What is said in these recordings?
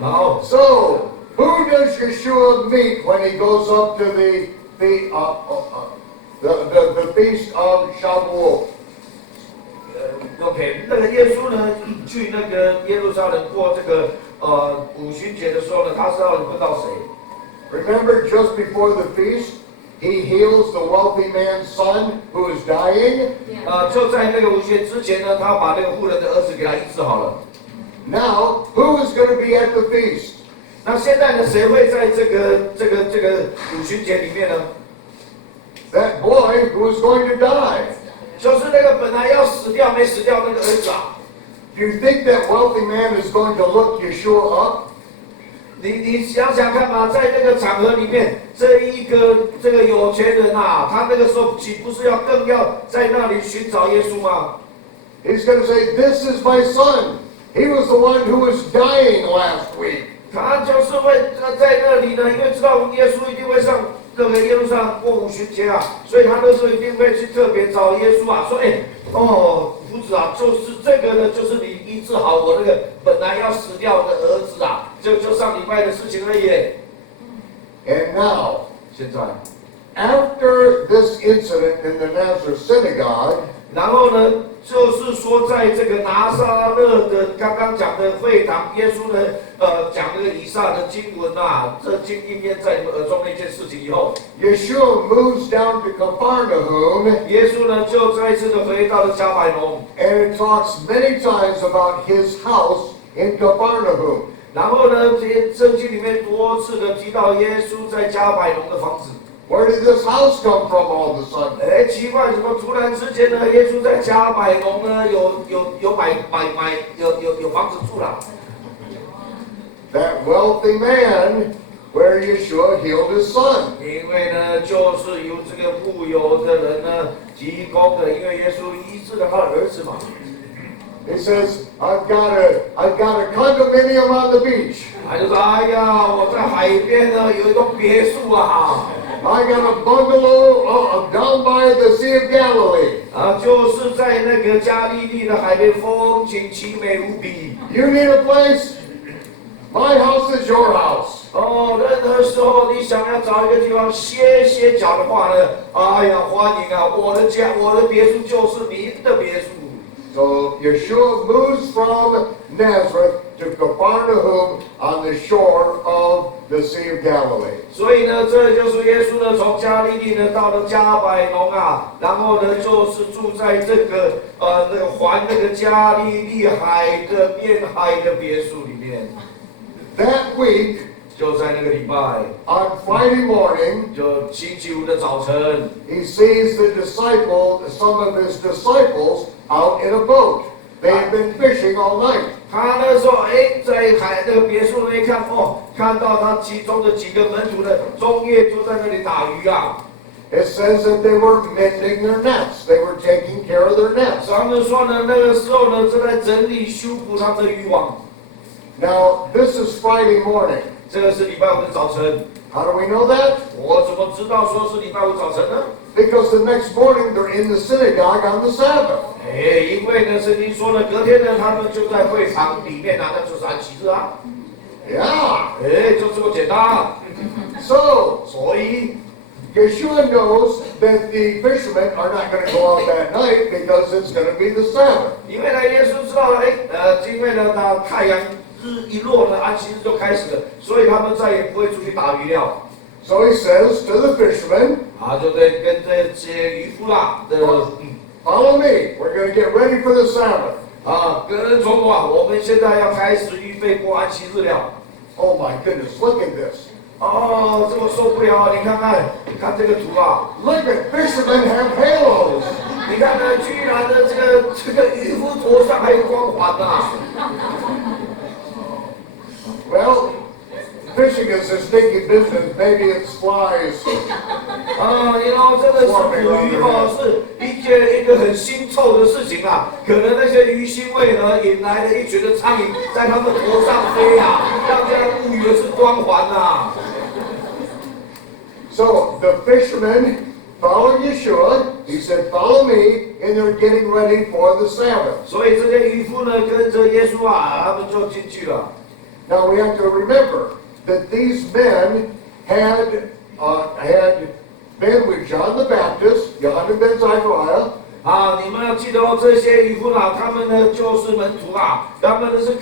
好 So, who does Yeshua meet when he goes up to the feast of Shavuot? OK， 那个耶稣呢，去那个耶路撒冷过这个五旬节的时候呢，他是要碰到谁？ Remember, just before the feast, he heals the wealthy man's son who is dying. 就在那个五旬节之前呢，他把那个富人的儿子给他医治好了。Now, who is going to be at the feast? 那现在呢，谁会在这个五旬节里面呢？ That boy who is going to die. 就是那个本来要死掉没死掉那个儿子啊。 Do you think that wealthy man is going to look Yeshua up? 你想想看嘛，在那个场合里面，这个有钱人啊，他那个时候岂不是更要在那里寻找耶稣吗？ He's going to say, "This is my son. He was the one who was dying last week." 他就是会在那里呢，因为知道耶稣一定会上这个耶路撒冷过五旬节啊，所以他那时候一定会去特别找耶稣啊，说：“夫子啊，就是这个呢，就是你医治好我那个本来要死掉的儿子啊，就上礼拜的事情而已。” And now, 现在 after this incident in the Nazareth synagogue, 然后呢，就是说，在这个拿撒勒的刚刚讲的会堂，耶稣呢，讲那个以撒的经文啊，这经应验在你们耳中那件事情以后， Yeshua moves down to Capernaum, 耶稣呢就再一次的回到了迦百农， and it talks many times about his house in Capernaum. 然后呢，这些圣经里面多次的提到耶稣在迦百农的房子。 Where did this house come from all of a sudden? 奇怪，怎么突然之间呢？耶稣在迦百农呢，有房子住了。 That wealthy man where Yeshua healed his son. 因为呢，就是由这个富有的人呢提供的，因为耶稣医治了他的儿子嘛。 He says, I've got a condominium on the beach. 他就说：“哎呀，我在海边呢有一栋别墅啊。” I got a bungalow down by the Sea of Galilee. 就是在那个加利利的海边，风景奇美无比。 You need a place? My house is your house. 任何时候你想要找一个地方歇脚的话呢，哎呀，欢迎啊！我的家，我的别墅就是您的别墅。 So Yeshua moves from Nazareth to Capernaum on the shore of the Sea of Galilee. 所以呢，这就是耶稣呢从加利利呢到了迦百农啊，然后呢就是住在这个那个环那个加利利海的面海的别墅里面。 That week, 就在那个礼拜 on Friday morning, 就星期五的早晨， he sees some of his disciples out in a boat. They had been fishing all night. 他那时候在海那个别墅那边看到他其中的几个门徒呢，中夜就在那里打鱼啊。 It says that they were mending their nets. They were taking care of their nets. 他们说呢，那个时候呢正在整理修补他们的渔网。 Now, this is Friday morning. 这个是礼拜五的早晨。 How do we know that? 我怎么知道说是礼拜五早晨呢？ Because the next morning they're in the synagogue on the Sabbath. 因为呢，圣经说呢，隔天呢，他们就在会堂里面啊，那就是安息日啊。Yeah. 就这么简单。所以 Yeshua knows that the fishermen are not going to go out that night because it's going to be the Sabbath. 因为呢，耶稣知道了，因为呢，那太阳日一落呢，安息日就开始了，所以他们再也不会出去打鱼了。 So he says to the fishermen, 就对跟这些渔夫啦， follow me. We're going to get ready for the Sabbath. 跟从我，我们现在要开始预备过安息日了。 Oh my goodness, look at this. 这么受不了，你看这个图啊。 Look at fishermen have halos. 你看呢，居然的这个渔夫头上还有光环啊。Well, fishing is a sticky business. Maybe it's flies. 真的是捕鱼是一个很腥臭的事情啊。可能那些鱼腥味呢，引来了一群的苍蝇在他们头上飞啊，让这样误以为是光环啊。 So the fishermen followed Yeshua. He said, "Follow me," and they're getting ready for the Sabbath. 所以这些渔夫呢，跟着耶稣啊，他们就进去了。Now we have to remember that these men had been with John the Baptist, Johannes ben Zachariah. 你们要记得哦，这些渔夫他们呢就是门徒他们是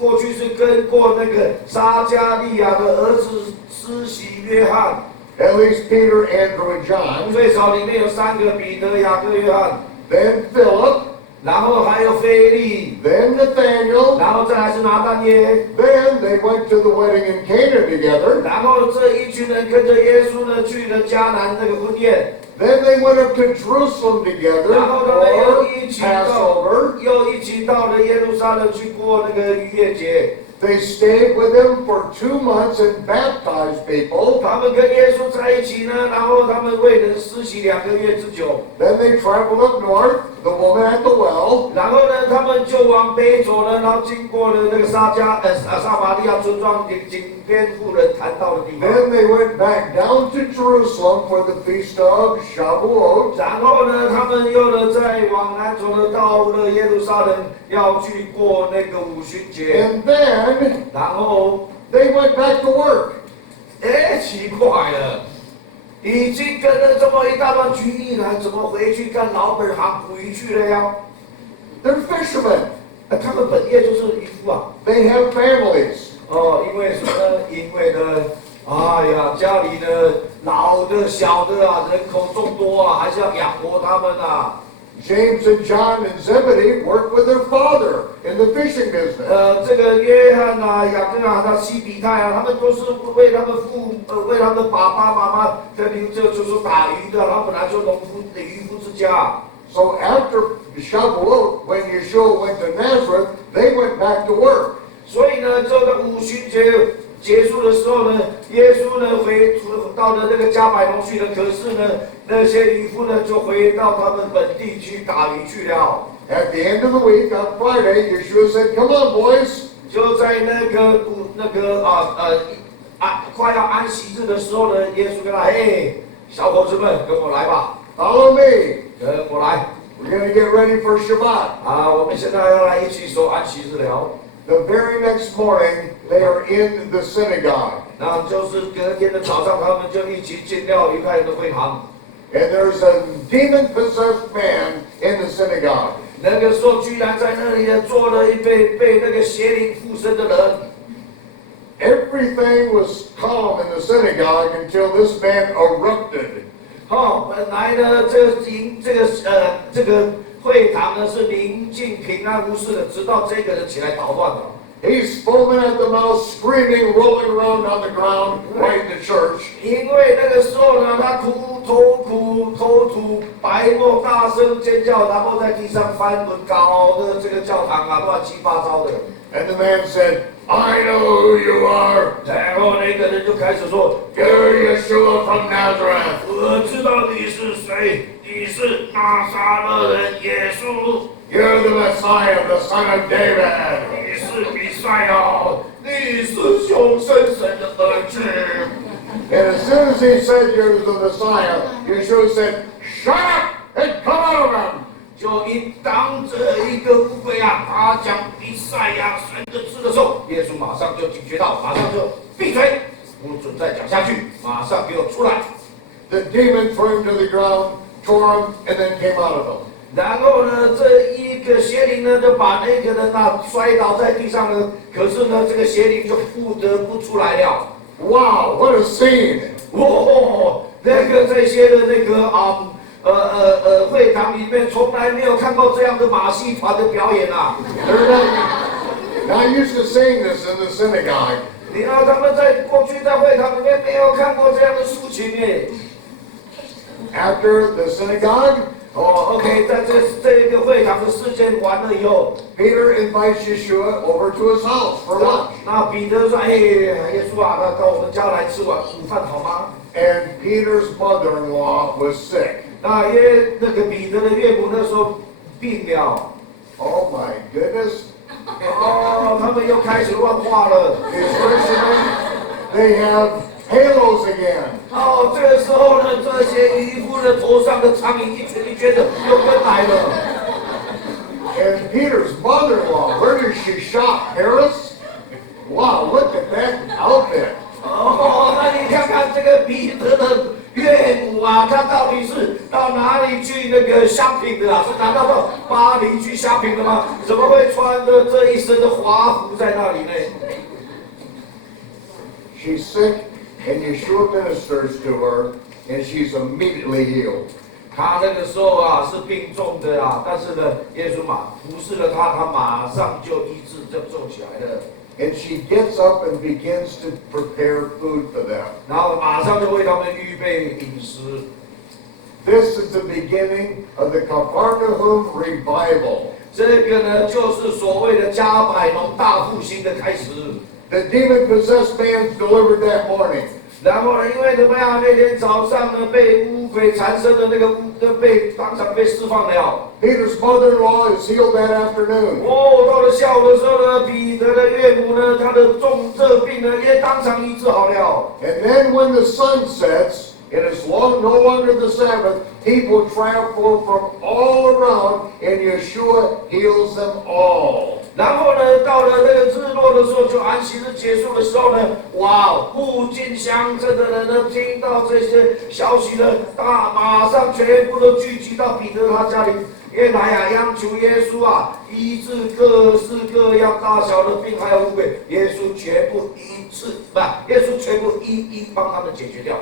过去是跟过那个撒加利亚的儿子施洗约翰。At least Peter, Andrew, and John. 最少里面有3个，彼得、雅各、约翰。Then Philip. 然后还有腓利。Then Nathaniel. 然后再来是拿但耶。Then they went to the wedding in Cana together. 然后这一群人跟着耶稣呢去了迦南那个婚宴。Then they went up to Jerusalem together 然后他们 for 又一起到了耶路撒冷去过那个逾越节。They stayed with him for 2 months and baptized people. 他们跟耶稣在一起呢，然后他们为人施洗2个月之久。Then they traveled up north, the woman at the well. 然后呢，他们就往北走了，然后经过了那个撒玛利亚村庄井边妇人谈到的地方。Then they went back down to Jerusalem for the feast of Shavuot. 然后呢，他们又呢再往南走了，到了耶路撒冷，要去过那个五旬节。And then 然后 they went back to work. 奇怪了，已经跟了这么一大段军役了，怎么回去干老本行捕鱼去了呀？ They're fishermen. 他们本业就是渔夫They have families. 因为什么呢？因为呢，家里呢老的、小的人口众多还是要养活他们James and John and Zebedee worked with their father in the fishing business. 这个约翰雅各他西比泰他们都是为他们为他们爸爸妈妈就是打鱼的，他们本来就渔夫之家。So after Shavuot, when Yeshua went to Nazareth, they went back to work. 所以呢，这个五旬节结束的时候呢，耶稣呢回到了那个迦百农去了，可是呢，那些渔夫呢就回到他们本地去打鱼去了。At the end of the week, on Friday, Yeshua said, "Come on, boys." 就在快要安息日的时候呢，耶稣跟他，嘿，小伙子们，跟我来吧。Follow me. 跟我来。We're going to get ready for Shabbat. 我们现在要来一起守安息日了。The very next morning, they are in the synagogue. 那就是隔天的早上，他们就一起进了犹太人的会堂。And there's a demon-possessed man in the synagogue. 那个时候，居然在那里呢，坐了一被那个邪灵附身的人。Everything was calm in the synagogue until this man erupted. 本来呢，这个会堂呢是宁静平安无事的，直到这个人起来捣乱了。He's foaming at the mouth, screaming, rolling around on the ground right in the church. 因为那个时候呢，他口吐白沫，大声尖叫，然后在地上翻滚，搞得这个教堂乱七八糟的。And the man said, "I know who you are." 然后那个人就开始说 "You're Yeshua from Nazareth." 我知道你是谁，你是拿撒勒人耶稣。"You're the Messiah, the son of David." 你是弥赛亚，你是永生神的儿子。And as soon as he said, "You're the Messiah," Yeshua said, "Shut up and come out of him." 就当着一个乌龟他讲弥赛亚神的字的时候，耶稣马上就警觉到，马上就闭嘴，不准再讲下去，马上给我出来。The demon threw him to the ground, tore him, and then came out of him. 然后呢，这一个邪灵呢，就把那个人摔倒在地上了。可是呢，这个邪灵就不得不出来了。Wow, what a scene! 这些的会堂里面从来没有看过这样的马戏团的表演They're not used to seeing this in the synagogue. 你看他们过去在会堂里面没有看过这样的事情耶。After the synagogue, OK， 在这个会堂的事件完了以后 Peter invites Yeshua over to his house for lunch. 那彼得说：“耶稣那到我们家来吃午饭好吗？” And Peter's mother-in-law was sick. 那个彼得的岳母那时候病了。Oh my goodness! 他们又开始乱画了。These fishermen, they have halos again. 这个时候呢，这些渔夫的头上的苍蝇一圈一圈的又跟来了。And Peter's mother-in-law, where did she shop? Paris? Wow, 香品的啊？是难道到巴黎去香品的吗？怎么会穿着这一身的华服在那里呢？ She's sick, and Yeshua ministers to her, and she's immediately healed. 他那个时候啊是病重的啊，但是呢，耶稣服侍了他，他马上就医治，就重起来了。 And she gets up and begins to prepare food for them. 然后马上就为他们预备饮食。 This is the beginning of the Kingdomforjesus revival. 这个呢，就是所谓的迦百农大复兴的开始。 The demon-possessed man's delivered that morning. 然后呢，因为怎么样？那天早上呢，被污鬼缠身的那个当场被释放了。 Peter's mother-in-law is healed that afternoon. 哦，到了下午的时候呢，彼得的岳母呢，他的重这病呢，也当场医治好了。 And then when the sun sets, it is no longer the Sabbath, people travel from all around, and Yeshua heals them all. 然后呢，到了那个日落的时候，就安息日结束的时候呢，哇，附近乡镇的人呢，听到这些消息呢，马上全部都聚集到彼得他家里，耶来呀，央求耶稣啊，医治各式各样大小的病，还有污鬼，耶稣全部耶稣全部一帮他们解决掉。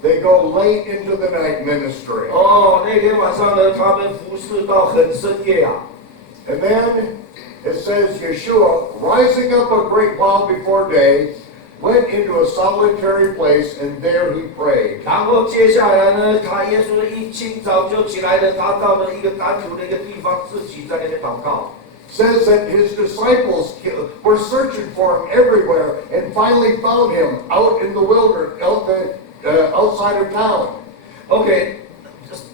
They go late into the night ministry. 哦，那天晚上呢，他们服侍到很深夜啊。 And then it says Yeshua, rising up a great while before day, went into a solitary place, and there he prayed. 然后接下来呢，耶稣一清早就起来了，他到了一个单独的一个地方，自己在那边祷告。 Says that his disciples were searching for him everywhere, and finally found him out in the wilderness, outside of town. OK，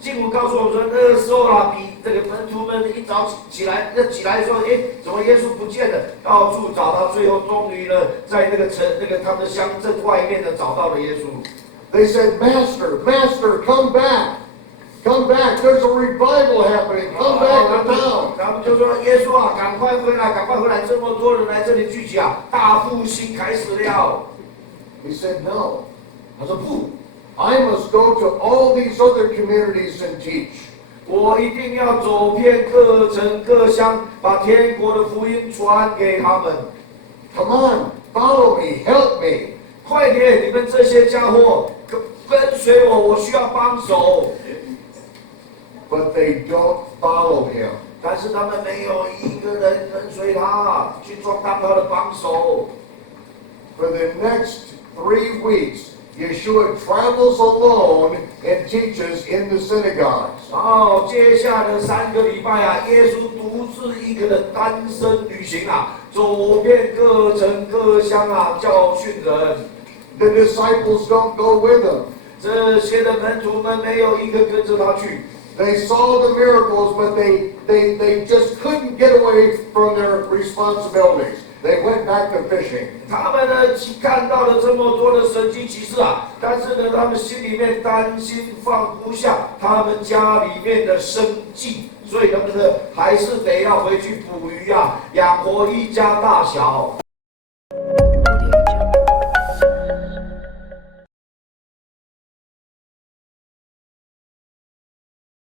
经文告诉我们说，那个时候啊，这个门徒们一早起来说，怎么耶稣不见了？到处找他，最后终于呢，在那个他们的乡镇外面呢，找到了耶稣。 They said, Master, Master, come back. Come back. There's a revival happening. Come back to town. 他们就说：“耶稣啊，赶快回来，赶快回来！这么多人来这里聚集啊，大复兴开始了。” He said, No. 他说：“不， I must go to all these other communities and teach. 我一定要走遍各城各乡，把天国的福音传给他们。 Come on, follow me, help me. 快点，你们这些家伙跟随我，我需要帮手。” But they don't follow him. 但是他们没有一个人跟随他，去当他的帮手。 For the next 3 weeks, Yeshua travels alone and teaches in the synagogues. 哦，接下来3个礼拜啊，耶稣独自一个人单身旅行啊，走遍各城各乡啊，教训人。 The disciples don't go with him. 这些的门徒们没有一个跟着他去。 They saw the miracles, but they just couldn't get away from their responsibilities. They went back to fishing. 他们呢看到了这么多的神迹奇事啊，但是呢，他们心里面担心放不下他们家里面的生计，所以他们呢还是得要回去捕鱼啊，养活一家大小。